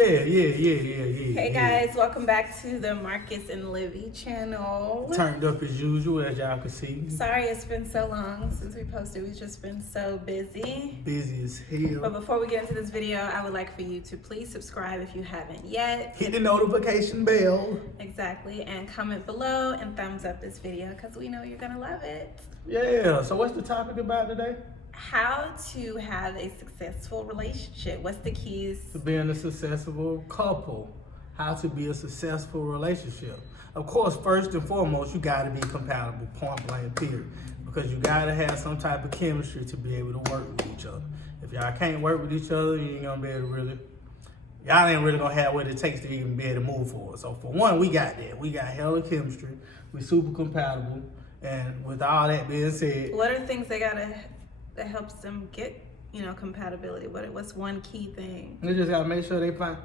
Yeah. Hey guys, welcome back to the Marcus and Livy channel. Turned up as usual, as y'all can see. Sorry it's been so long since we posted. We've just been so busy. Busy as hell. But before we get into this video, I would like for you to please subscribe if you haven't yet. Hit the notification bell. Exactly, and comment below and thumbs up this video because we know you're gonna love it. Yeah, so what's the topic about today? How to have a successful relationship. What's the keys? To being a successful couple. How to be a successful relationship. Of course, first and foremost, you gotta be compatible, point blank, period. Because you gotta have some type of chemistry to be able to work with each other. If y'all can't work with each other, you ain't gonna be able to y'all ain't really gonna have what it takes to even be able to move forward. So for one, we got that. We got hella chemistry. We super compatible. And with all that being said, what are things that helps them get, compatibility? What's one key thing? you just gotta make sure they find.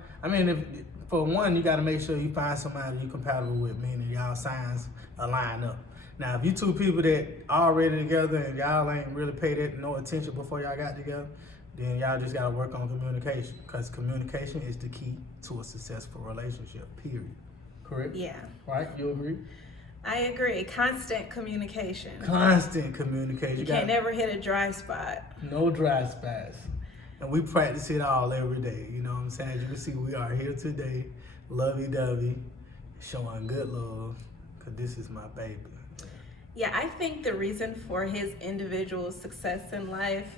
For one, you gotta make sure you find somebody you're compatible with, meaning y'all signs align up. Now, if you two people that already together and y'all ain't really paid it no attention before y'all got together, then y'all just gotta work on communication, because communication is the key to a successful relationship. Period. Correct? Yeah. Right? You agree? I agree. Constant communication. Constant communication. You can't never hit a dry spot. No dry spots. And we practice it all every day. You know what I'm saying? As you can see, we are here today, lovey-dovey, showing good love, because this is my baby. Yeah, I think the reason for his individual success in life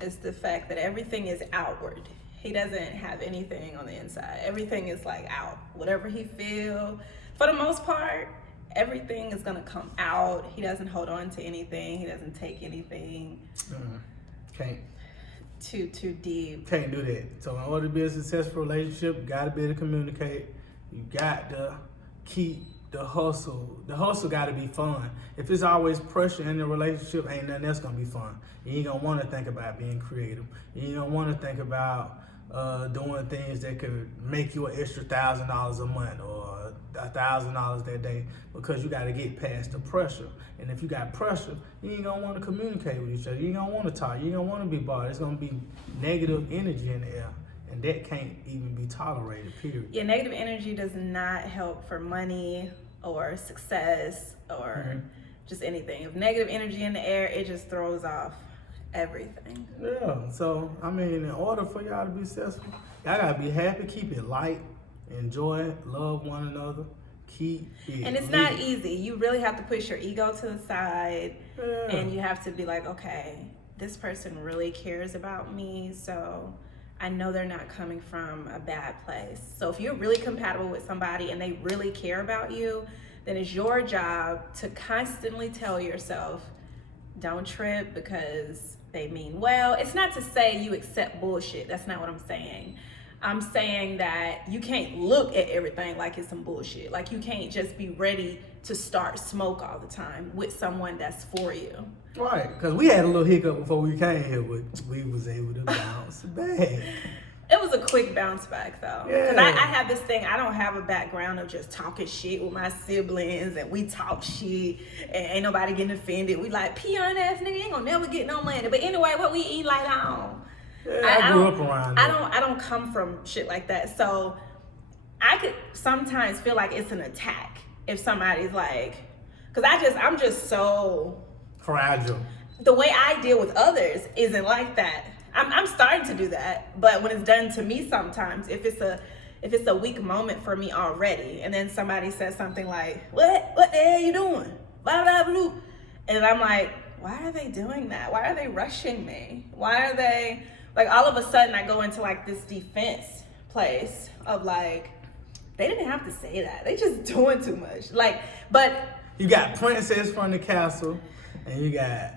is the fact that everything is outward. He doesn't have anything on the inside. Everything is like out. Whatever he feels, for the most part, everything is gonna come out. He doesn't hold on to anything. He doesn't take anything Can't too deep. Can't do that. So in order to be a successful relationship, you gotta be able to communicate. You got to keep the hustle. The hustle gotta be fun. If it's always pressure in the relationship, ain't nothing else gonna be fun. You ain't gonna wanna think about being creative. You ain't gonna wanna think about doing things that could make you an extra $1,000 a month or $1,000 that day, because you got to get past the pressure. And if you got pressure, you ain't gonna want to communicate with each other. You ain't gonna want to talk. You ain't gonna want to be bothered. It's gonna be negative energy in the air, and that can't even be tolerated. Period. Yeah, negative energy does not help for money or success or just anything. If negative energy in the air, it just throws off everything. Yeah. So in order for y'all to be successful, y'all gotta be happy, keep it light, enjoy it, love one another, keep it. And it's not easy. You really have to push your ego to the side, and you have to be like, okay, this person really cares about me, so I know they're not coming from a bad place. So if you're really compatible with somebody and they really care about you, then it's your job to constantly tell yourself, don't trip because they mean well. It's not to say you accept bullshit. That's not what I'm saying. I'm saying that you can't look at everything like it's some bullshit. Like, you can't just be ready to start smoke all the time with someone that's for you. Right, because we had a little hiccup before we came here, but we was able to bounce back. It was a quick bounce back though. Yeah. Because I have this thing, I don't have a background of just talking shit with my siblings and we talk shit and ain't nobody getting offended. We like, peon ass nigga, ain't gonna never get no money. But anyway, what we eat like on. Yeah, I grew up around that. I don't come from shit like that. So I could sometimes feel like it's an attack if somebody's like, because I'm just so fragile. The way I deal with others isn't like that. I'm starting to do that, but when it's done to me sometimes, if it's a weak moment for me already, and then somebody says something like, what the hell you doing? Blah, blah, blah. And I'm like, why are they doing that? Why are they rushing me? Why are they, like, all of a sudden I go into like this defense place of like, they didn't have to say that. They just doing too much. Like, but you got Princess from the Castle, and you got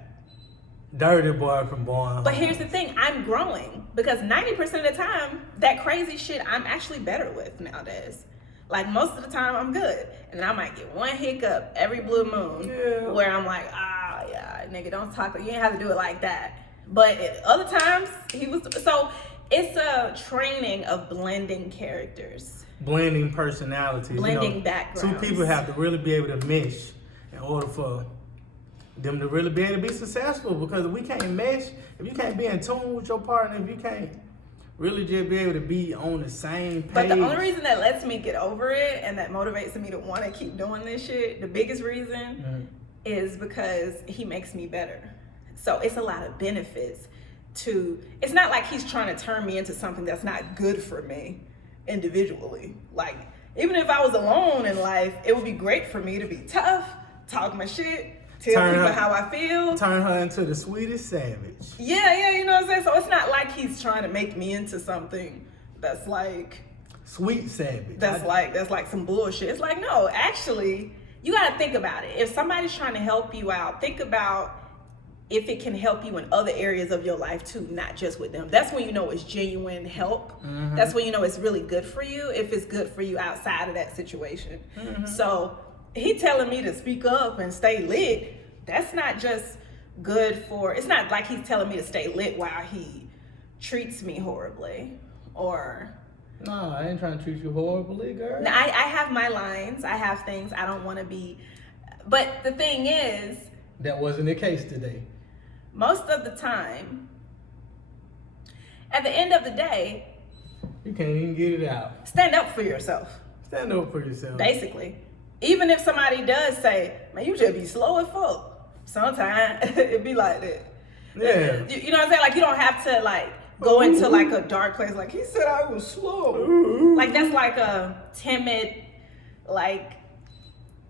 Dirty Boy from Born Home. But here's the thing, I'm growing, because 90% of the time, that crazy shit I'm actually better with nowadays. Like, most of the time I'm good. And I might get one hiccup every blue moon where I'm like, yeah, nigga, don't talk, you ain't have to do it like that. But at other times, so it's a training of blending characters. Blending personalities. Blending backgrounds. Two people have to really be able to mesh in order for them to really be able to be successful, because if we can't mesh, if you can't be in tune with your partner, if you can't Really just be able to be on the same page. But the only reason that lets me get over it and that motivates me to want to keep doing this shit, the biggest reason is because he makes me better. So it's a lot of benefits to, it's not like he's trying to turn me into something that's not good for me individually. Like, even if I was alone in life, it would be great for me to be tough, talk my shit, tell people how I feel. Turn her into the sweetest savage. Yeah, you know what I'm saying? So it's not like he's trying to make me into something that's like sweet savage. That's like some bullshit. It's like, no, actually, you gotta think about it. If somebody's trying to help you out, think about if it can help you in other areas of your life too, not just with them. That's when you know it's genuine help. That's when you know it's really good for you, if it's good for you outside of that situation. So he telling me to speak up and stay lit, that's not just good for, it's not like he's telling me to stay lit while he treats me horribly or... No, I ain't trying to treat you horribly, girl. Now, I have my lines. I have things I don't want to be. But the thing is... That wasn't the case today. Most of the time, at the end of the day... You can't even get it out. Stand up for yourself. Stand up for yourself. Basically. Even if somebody does say, man, you just be slow as fuck. Sometimes it be like that. Yeah. You know what I'm saying? Like, you don't have to, like... go into like a dark place, like he said I was slow. Like that's like a timid, like,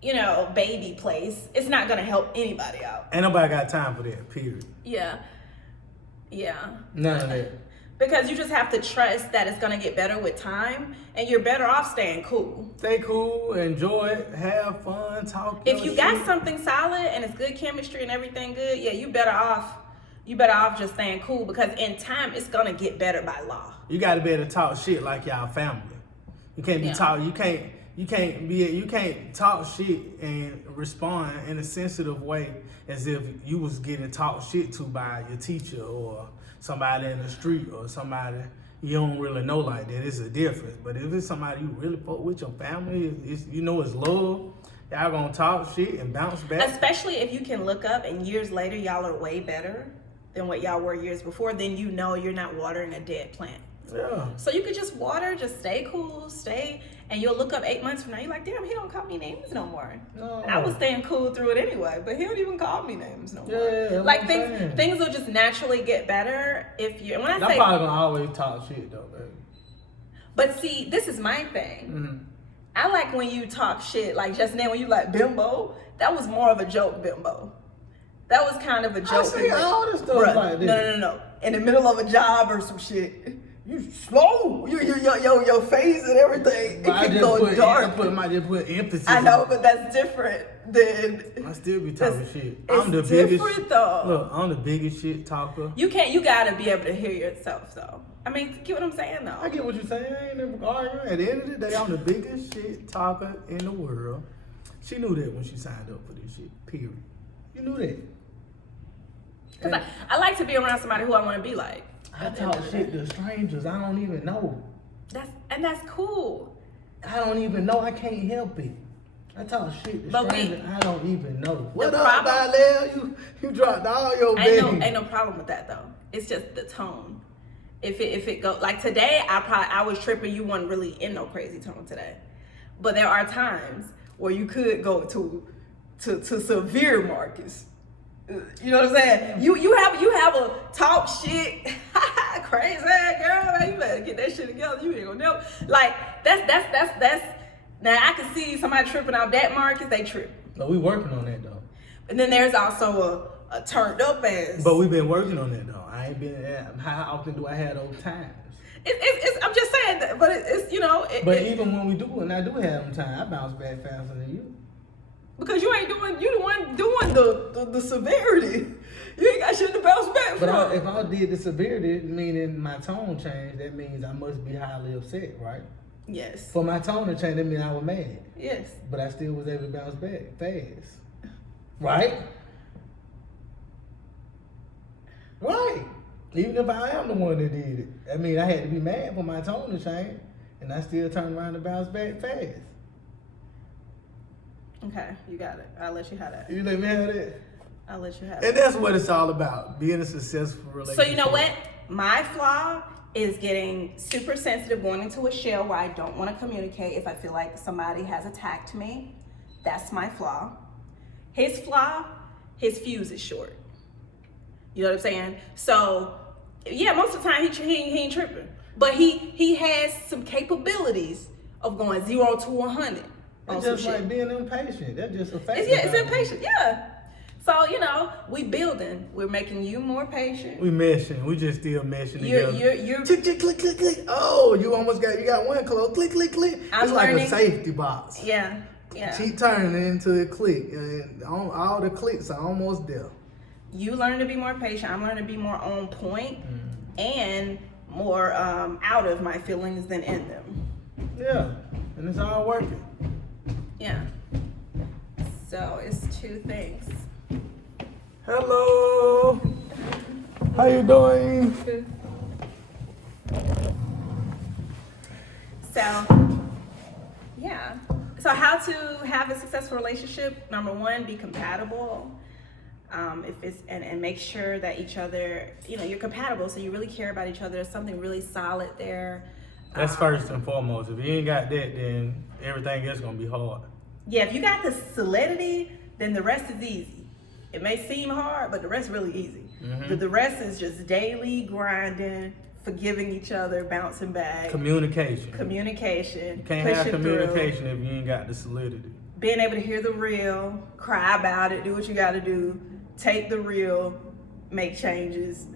you know, baby place. It's not gonna help anybody out. Ain't nobody got time for that, period. Yeah. None of that. Because you just have to trust that it's gonna get better with time, and you're better off staying cool. Stay cool, enjoy it, have fun, talk. If you got something solid and it's good chemistry and everything good, yeah, you better off just staying cool, because in time it's gonna get better by law. You gotta be able to talk shit like y'all family. You can't be you can't talk shit and respond in a sensitive way as if you was getting talked shit to by your teacher or somebody in the street or somebody you don't really know like that. It's a difference. But if it's somebody you really fuck with, your family, it's you know it's love. Y'all gonna talk shit and bounce back. Especially if you can look up and years later y'all are way better than what y'all were years before, then you know you're not watering a dead plant. Yeah. So you could just water, just stay cool, and you'll look up 8 months from now, you're like, damn, he don't call me names no more. No. I was staying cool through it anyway, but he don't even call me names no more. Yeah, like things will just naturally get better if you, and when I say, probably gonna always talk shit though, baby. But see, this is my thing. Mm-hmm. I like when you talk shit, like just now when you like bimbo, that was more of a joke, bimbo. That was kind of a joke. I see all this stuff like this. No. In the middle of a job or some shit, you slow. Your face and everything. But it can go dark. I might just put emphasis. I know, but that's different than. I still be talking shit. I'm the biggest. Though. Look, I'm the biggest shit talker. You gotta be able to hear yourself though. I mean, get what I'm saying though. I get what you're saying. I ain't never arguing. At the end of the day, I'm the biggest shit talker in the world. She knew that when she signed up for this shit. Period. You knew that. Cause I like to be around somebody who I want to be like. I talk shit to strangers I don't even know. That's cool. I don't even know. I can't help it. I talk shit to strangers I don't even know. What up, Dylell? You dropped all your babies. Ain't no problem with that though. It's just the tone. If it go like today, I was tripping. You weren't really in no crazy tone today, but there are times where you could go to severe Marcus. You know what I'm saying? You have a talk shit crazy girl. Man, you better get that shit together. You ain't gonna know. Like that's. Now I can see somebody tripping off that Marcus. They trip. But we working on that though. And then there's also a turned up ass. But we've been working on that though. I ain't been. How often do I have those times? I'm just saying that, but it's you know. Even when we do, and I do have them time, I bounce back faster than you. Because you the one doing the severity. You ain't got shit to bounce back from. But if I did the severity, meaning my tone changed, that means I must be highly upset, right? Yes. For my tone to change, that means I was mad. Yes. But I still was able to bounce back fast. Right? Right. Even if I am the one that did it. I mean, I had to be mad for my tone to change, and I still turned around and bounced back fast. Okay, you got it. I'll let you have that. You let me have that? I'll let you have And it. that's what it's all about, being a successful relationship. So you know what? My flaw is getting super sensitive, going into a shell where I don't want to communicate if I feel like somebody has attacked me. That's my flaw. His flaw, his fuse is short. You know what I'm saying? So, yeah, most of the time he ain't tripping. But he has some capabilities of going 0 to 100 on It's some just shit. like being impatient. That's just a fact. It's impatient, yeah. So, you know, we building. We're making you more patient. We meshing. We just still meshing You're together. Click, click, click, click, click. Oh, you got one close. Click, click, click. I'm it's like learning. a safety box. Yeah. Keep turning it until it click. And all the clicks are almost there. You learn to be more patient. I'm learning to be more on point and more out of my feelings than in them. Yeah, and it's all working. Yeah. So it's two things. Hello. How you doing? So, yeah. So how to have a successful relationship? Number one, be compatible. If it's and make sure that each other, you know, you're compatible. So you really care about each other. There's something really solid there. That's first and foremost. If you ain't got that, then everything else gonna be hard. Yeah, if you got the solidity, then the rest is easy. It may seem hard, but the rest is really easy. The rest is just daily grinding, forgiving each other, bouncing back. Communication. You can't have communication if you ain't got the solidity. Being able to hear the real, cry about it, do what you got to do, take the real, make changes,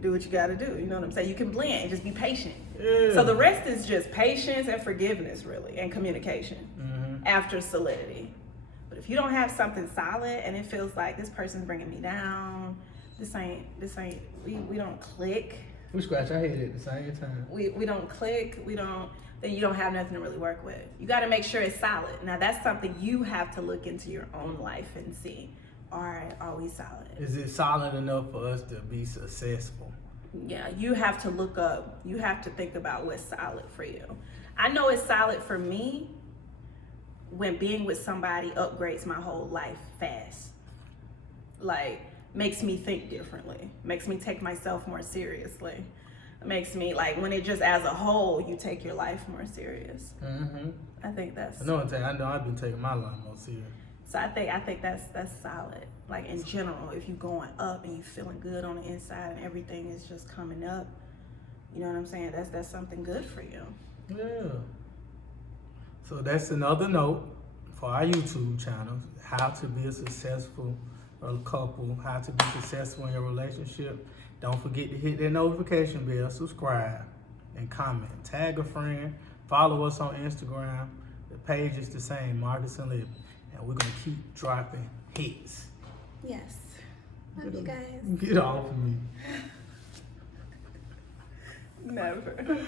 do what you got to do. You know what I'm saying? You can blend, just be patient. Yeah. So the rest is just patience and forgiveness, really, and communication after solidity. But if you don't have something solid and it feels like this person's bringing me down, this ain't, we don't click. We scratch our head at the same time. We don't click, then you don't have nothing to really work with. You got to make sure it's solid. Now that's something you have to look into your own life and see, are we solid? Is it solid enough for us to be successful? Yeah, you have to look up, you have to think about what's solid for you. I know it's solid for me when being with somebody upgrades my whole life fast. Like, makes me think differently, makes me take myself more seriously. Makes me, like, when it just as a whole, you take your life more serious. I think that's... I know I've been taking my life more serious. So I think that's solid. Like, in general, if you're going up and you feeling good on the inside and everything is just coming up, you know what I'm saying? That's something good for you. Yeah. So that's another note for our YouTube channel: how to be a successful couple, how to be successful in your relationship. Don't forget to hit that notification bell, subscribe, and comment. Tag a friend. Follow us on Instagram. The page is the same, Marcus and Libby. And we're going to keep dropping hits. Yes. Love you guys. Get off of me. Never.